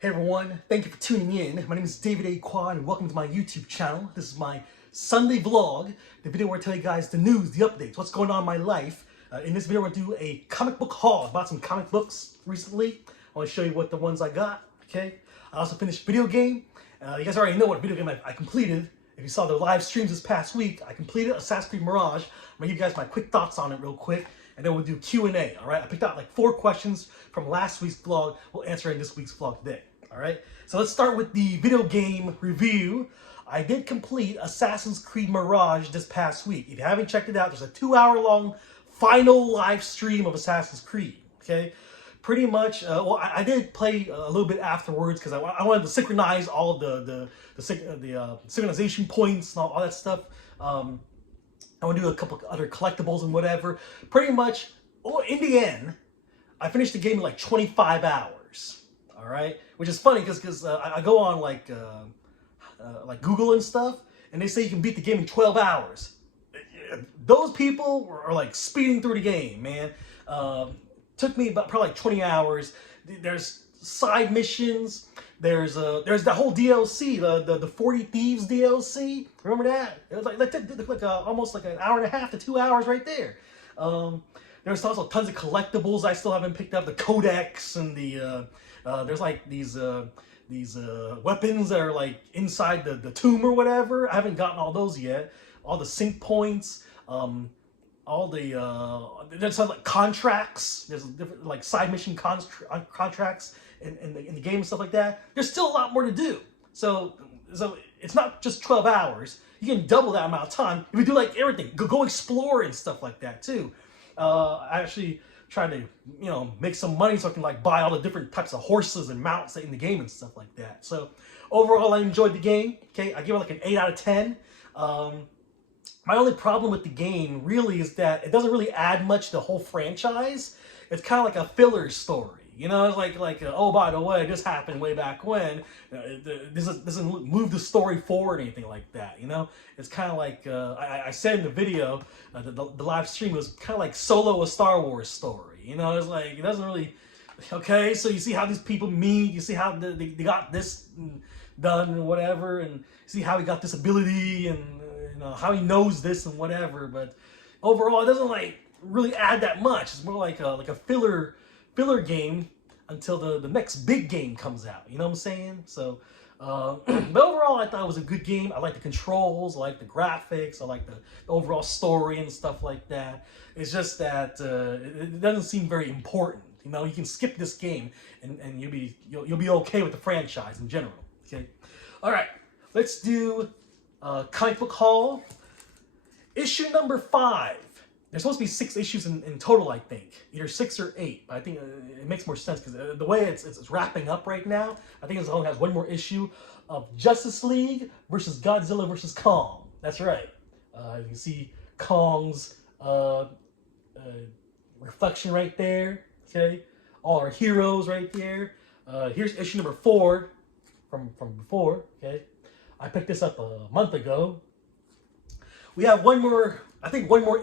Hey everyone, thank you for tuning in. My name is David A. Quad and welcome to my YouTube channel. This is my Sunday vlog, the video where I tell you guys the news, the updates, what's going on in my life. In this video, we're going to do a comic book haul. I bought some comic books recently. I want to show you what the ones I got, okay? I also finished a video game. You guys already know what video game I completed. If you saw the live streams this past week, I completed Assassin's Creed Mirage. I'm going to give you guys my quick thoughts on it real quick. And then we'll do Q&A, all right? I picked out like 4 questions from last week's vlog. We'll answer in this week's vlog today, all right? So let's start with the video game review. I did complete Assassin's Creed Mirage this past week. If you haven't checked it out, there's a 2-hour-long final live stream of Assassin's Creed, okay? Pretty much, well, I did play a little bit afterwards because I wanted to synchronize all of the synchronization points and all that stuff. I want to do a couple other collectibles and whatever. Pretty much, in the end, I finished the game in like 25 hours. All right, which is funny because I go on like Google and stuff, and they say you can beat the game in 12 hours. Those people are like speeding through the game, man. Took me about probably like 20 hours. There's side missions. There's the whole DLC, the 40 Thieves DLC. Remember that? It was like almost like an hour and a half to 2 hours right there. There's also tons of collectibles I still haven't picked up. The codex and there's like these weapons that are like inside the tomb or whatever. I haven't gotten all those yet. All the sync points. All the there's some like contracts. There's different like side mission contracts in the game and stuff like that. There's still a lot more to do. So it's not just 12 hours. You can double that amount of time if you do like everything. Go explore and stuff like that too. I actually tried to make some money so I can like buy all the different types of horses and mounts in the game and stuff like that. So overall, I enjoyed the game. Okay, I give it like an 8 out of 10. My only problem with the game really is that it doesn't really add much to the whole franchise. It's kind of like a filler story. It's like oh, by the way, this happened way back when. This doesn't move the story forward or anything like that. It's kind of like I said in the video, the live stream was kind of like Solo, a Star Wars story. It's like it doesn't really. Okay, so you see how these people meet. You see how they got this done and whatever, and you see how he got this ability and how he knows this and whatever. But overall, it doesn't like really add that much. It's more like a filler game until the next big game comes out. You know what I'm saying? So, but overall, I thought it was a good game. I like the controls, I like the graphics, I like the overall story and stuff like that. It's just that it doesn't seem very important. You can skip this game and you'll be okay with the franchise in general. Okay, all right, let's do comic book haul. Issue number 5. There's supposed to be 6 issues in total, I think. Either 6 or 8. But I think it makes more sense because the way it's wrapping up right now, I think it only has one more issue of Justice League versus Godzilla versus Kong. That's right. You can see Kong's reflection right there. Okay, all our heroes right there. Here's issue number 4 from before. Okay, I picked this up a month ago. We have one more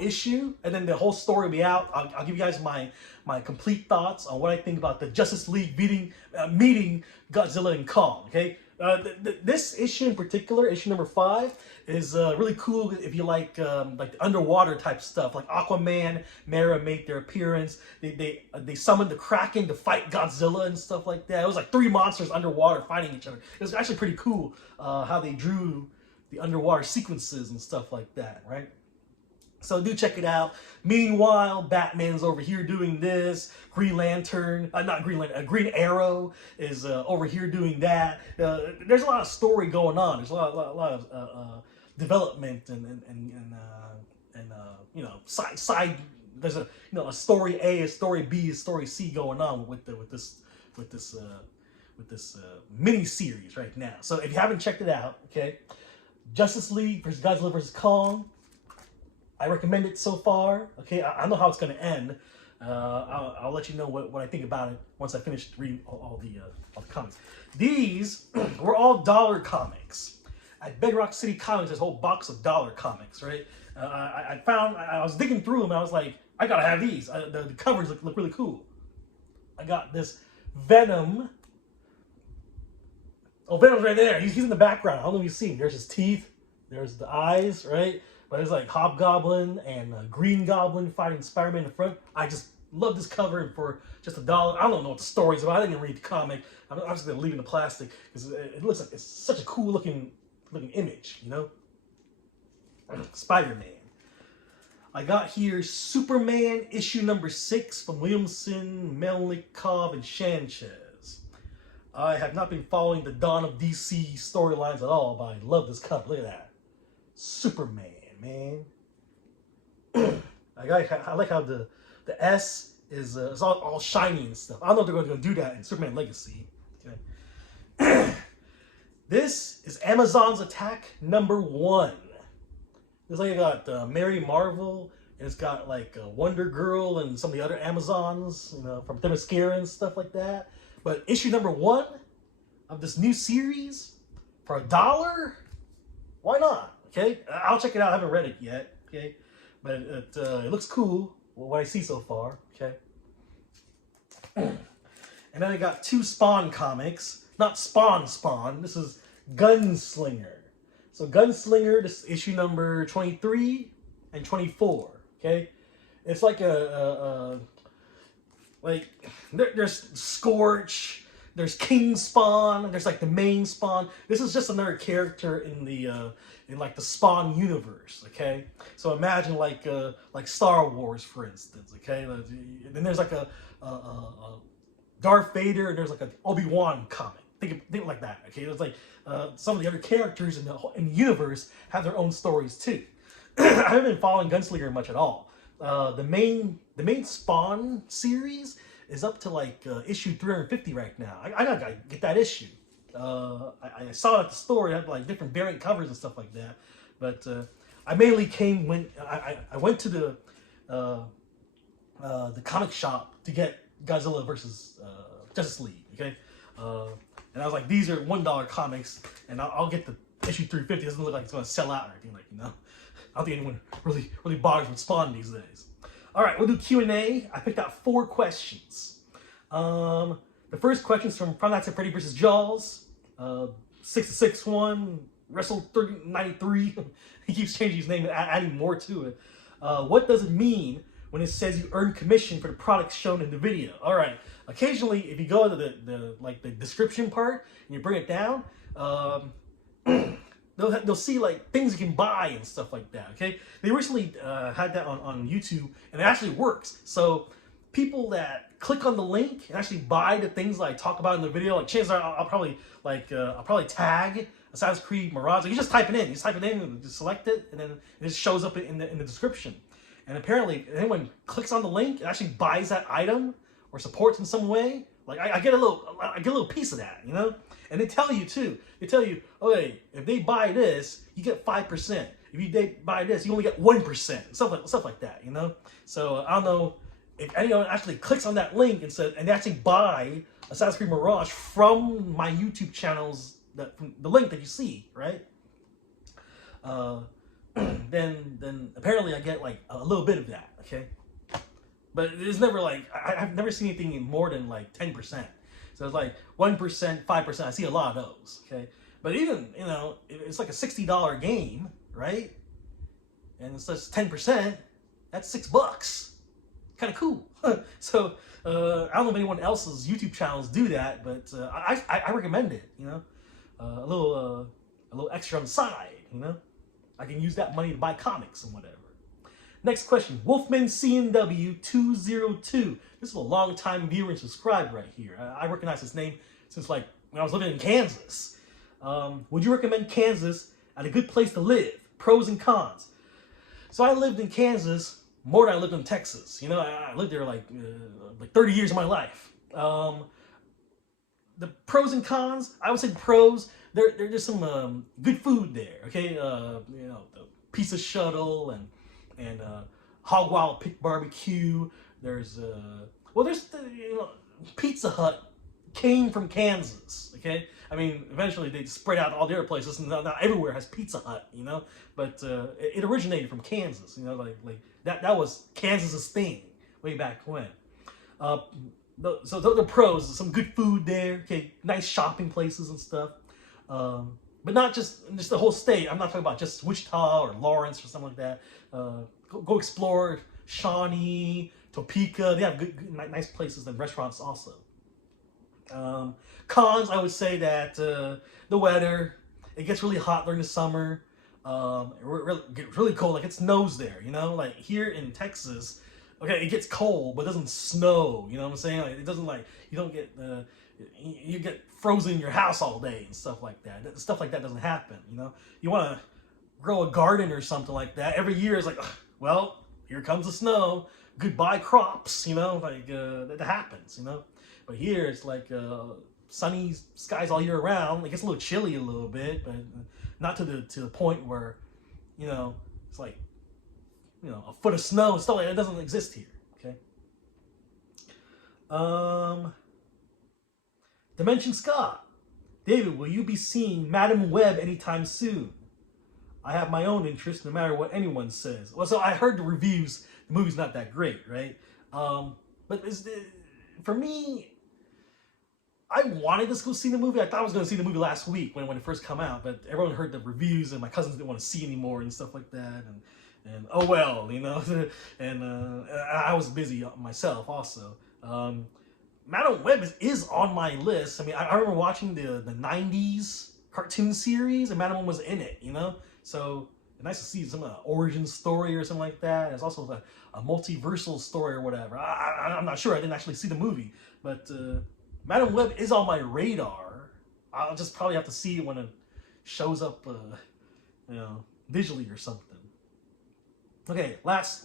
issue, and then the whole story will be out. I'll give you guys my complete thoughts on what I think about the Justice League meeting Godzilla and Kong. Okay, this issue in particular, issue number 5, is really cool if you like the underwater type stuff. Like Aquaman, Mera made their appearance. They summoned the Kraken to fight Godzilla and stuff like that. It was like 3 monsters underwater fighting each other. It was actually pretty cool how they drew the underwater sequences and stuff like that, right? So do check it out. Meanwhile, Batman's over here doing this. Green Lantern, Green Arrow is over here doing that. There's a lot of story going on. There's a lot of development and side. There's a story A, a story B, a story C going on with this mini series right now. So if you haven't checked it out, okay, Justice League versus Godzilla versus Kong. I recommend it so far. Okay, I know how it's going to end. I'll let you know what I think about it once I finish reading all the comics. These were all dollar comics. At Bedrock City Comics, there's a whole box of dollar comics, right? I was digging through them, and I was like, I gotta have these. The covers look really cool. I got this Venom Oh, Venom's right there. He's in the background. I don't know if you see him. There's his teeth. There's the eyes, right? But there's like Hobgoblin and Green Goblin fighting Spider-Man in the front. I just love this cover, and for just $1, I don't know what the story's about. I didn't even read the comic. I'm just gonna leave it in the plastic because it looks like it's such a cool looking image, you know. Spider-Man. I got here Superman issue number 6 from Williamson, Melnikov, and Sanchez. I have not been following the Dawn of DC storylines at all, but I love this cover. Look at that. Superman, man. I like how the S is all shiny and stuff. I don't know if they're going to do that in Superman Legacy. Okay. This is Amazon's Attack number 1. It's like you got Mary Marvel, and it's got like Wonder Girl and some of the other Amazons, you know, from Themyscira and stuff like that. But issue number 1 of this new series for $1, why not? Okay, I'll check it out. I haven't read it yet. Okay, but it looks cool. What I see so far. Okay, and then I got 2 Spawn comics, not Spawn. This is Gunslinger. So Gunslinger, this is issue number 23 and 24. Okay, it's like there's Scorch, there's King Spawn, there's like the main Spawn. This is just another character in the the Spawn universe. Okay, so imagine like Star Wars, for instance. Okay, and then there's like a Darth Vader, and there's like an Obi-Wan comic. Think of like that. Okay, it's like some of the other characters in the universe have their own stories too. I haven't been following Gunslinger much at all. The main Spawn series is up to like issue 350 right now. I gotta get that issue. I saw it at the store. It had like different variant covers and stuff like that. But I mainly came when I went to the comic shop to get Godzilla versus Justice League. Okay. And I was like, these are $1 comics, and I'll get the issue 350. It doesn't look like it's going to sell out or anything, like, you know. I don't think anyone really bothers with Spawn these days. All right, we'll do Q&A. I picked out 4 questions. The first question is from Five Nights at Freddy vs. Jaws. 661, Wrestle 93. He keeps changing his name and adding more to it. What does it mean when it says you earn commission for the products shown in the video? All right. Occasionally, if you go to the description part and you bring it down, they'll see like things you can buy and stuff like that. Okay, they recently had that on YouTube, and it actually works. So people that click on the link and actually buy the things that I talk about in the video, like chances are I'll probably tag Assassin's Creed Mirage. Like, you just type it in. You just type it in and just select it, and then it just shows up in the description. And apparently, if anyone clicks on the link, it actually buys that item or supports in some way. Like I get a little piece of that, you know. And they tell you too. They tell you, okay, if they buy this, you get 5%. If they buy this, you only get 1%. Stuff like that, you know. So I don't know if anyone actually clicks on that link and they actually buy Assassin's Creed Mirage from my YouTube channels, the link that you see, right? Then apparently I get like a little bit of that, okay? But it's never like, I've never seen anything more than like 10%. So it's like 1%, 5%. I see a lot of those, okay? But even, you know, it's like a $60 game, right? And it's just 10%, that's $6. Kind of cool. So I don't know if anyone else's YouTube channels do that, but I recommend it, you know? A little extra on the side, you know? I can use that money to buy comics and whatever. Next question, Wolfman CNW 202. This is a long-time viewer and subscriber right here. I recognize his name since like when I was living in Kansas. Would you recommend Kansas as a good place to live? Pros and cons. So I lived in Kansas more than I lived in Texas. You know, I lived there like 30 years of my life. The pros and cons, I would say the pros, there's some good food there, okay? You know, the Pizza Shuttle and Hog Wild Pig Barbecue. There's you know, Pizza Hut came from Kansas, okay? I mean, eventually they spread out all the other places, and now everywhere has Pizza Hut, you know? But it originated from Kansas, you know, like that was Kansas's thing way back when. So the pros, some good food there, okay, nice shopping places and stuff. But not just the whole state. I'm not talking about just Wichita or Lawrence or something like that. Go explore Shawnee, Topeka. They have nice places and restaurants also. Cons, I would say that the weather. It gets really hot during the summer. It gets really cold. Like it snows there, you know. Like here in Texas, okay, it gets cold, but it doesn't snow. You know what I'm saying? Like it doesn't like you don't get you get frozen in your house all day and stuff like that. Stuff like that doesn't happen. You know, you want to grow a garden or something like that. Every year is like, well, here comes the snow. Goodbye crops. You know, like that happens. You know, but here it's like sunny skies all year round. It gets a little chilly a little bit, but not to the point where, you know, it's like, you know, a foot of snow and stuff like that. It doesn't exist here. Okay. Dimension Scott. David, will you be seeing Madam Web anytime soon? I have my own interest no matter what anyone says. Well, so I heard the reviews. The movie's not that great, right? But for me, I wanted to go see the movie. I thought I was going to see the movie last week when it first came out, but everyone heard the reviews and my cousins didn't want to see anymore and stuff like that. And oh well, you know. And I was busy myself also. Madam Web is on my list. I mean, I remember watching the 90s cartoon series and Madam Web was in it, you know? So it's nice to see some origin story or something like that. It's also a multiversal story or whatever. I'm not sure. I didn't actually see the movie. But Madam Web is on my radar. I'll just probably have to see it when it shows up, you know, visually or something. Okay, last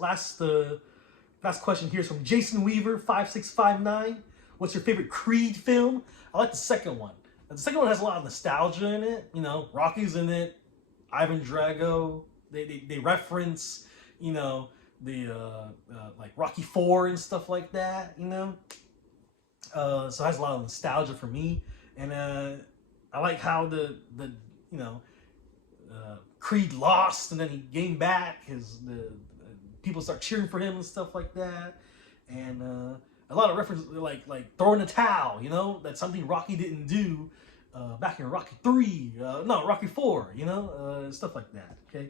question here is from Jason Weaver 5659. What's your favorite Creed film? I like the second one. The second one has a lot of nostalgia in it. You know, Rocky's in it. Ivan Drago. They reference, you know, the like Rocky 4 and stuff like that. You know, so it has a lot of nostalgia for me. And I like how the you know Creed lost and then he gained back. The people start cheering for him and stuff like that. And a lot of references like throwing a towel, you know, that's something Rocky didn't do back in Rocky 3, Rocky 4, you know, stuff like that. Okay,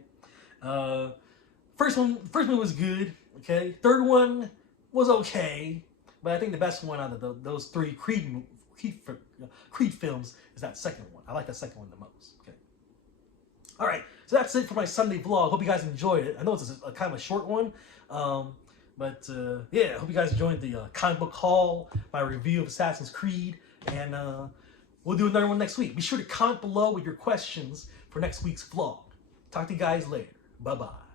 first one was good. Okay, third one was okay, but I think the best one out of those three Creed films is that second one. I like that second one the most. Okay. All right, so that's it for my Sunday vlog. Hope you guys enjoyed it. I know it's a kind of a short one. But yeah, I hope you guys enjoyed the comic book haul, my review of Assassin's Creed, and we'll do another one next week. Be sure to comment below with your questions for next week's vlog. Talk to you guys later. Bye-bye.